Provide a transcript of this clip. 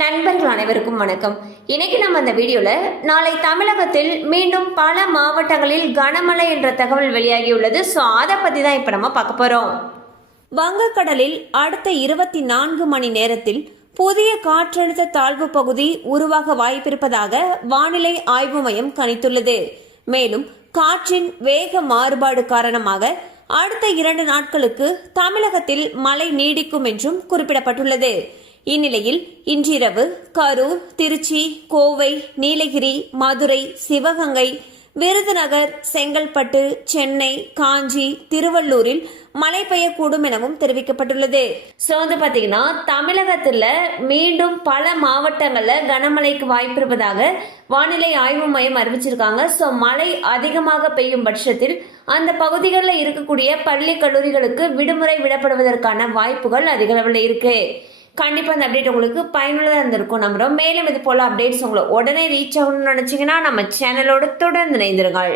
நண்பர்கள் அனைவருக்கும் வணக்கம். இன்னைக்கு நம்ம அந்த வீடியோல நாளை தமிழகத்தில் மீண்டும் பல மாவட்டங்களில் கனமழை என்ற தகவல் வெளியாகியுள்ளது. ஸோ அதை பத்தி தான் இப்ப நம்ம பார்க்க போறோம். வங்கக்கடலில் அடுத்த 24 மணி நேரத்தில் புதிய காற்றழுத்த தாழ்வு பகுதி உருவாக வாய்ப்பிருப்பதாக வானிலை ஆய்வு மையம் கணித்துள்ளது. மேலும் காற்றின் வேக மாறுபாடு காரணமாக அடுத்த 2 நாட்களுக்கு தமிழகத்தில் மழை நீடிக்கும் என்றும் குறிப்பிடப்பட்டுள்ளது. இந்நிலையில் இன்றிரவு கரூர், திருச்சி, கோவை, நீலகிரி, மதுரை, சிவகங்கை, விருதுநகர், செங்கல்பட்டு, சென்னை, காஞ்சி, திருவள்ளூரில் மழை பெய்யக்கூடும் எனவும் தெரிவிக்கப்பட்டுள்ளது. ஸோ வந்து பார்த்தீங்கன்னா தமிழகத்தில் மீண்டும் பல மாவட்டங்களில் கனமழைக்கு வாய்ப்பு இருப்பதாக வானிலை ஆய்வு மையம் அறிவிச்சிருக்காங்க. ஸோ மழை அதிகமாக பெய்யும் பட்சத்தில் அந்த பகுதிகளில் இருக்கக்கூடிய பள்ளி கல்லூரிகளுக்கு விடுமுறை விடப்படுவதற்கான வாய்ப்புகள் அதிக அளவில் இருக்கு. கண்டிப்பாக அந்த அப்டேட் உங்களுக்கு பயனுள்ளதாக இருந்திருக்கும் நம்புறோம். மேலும் இது போல அப்டேட்ஸ் உங்களை உடனே ரீச் ஆகணும்னு நினைச்சீங்கன்னா நம்ம சேனலோட தொடர்ந்து இணைந்திருங்கள்.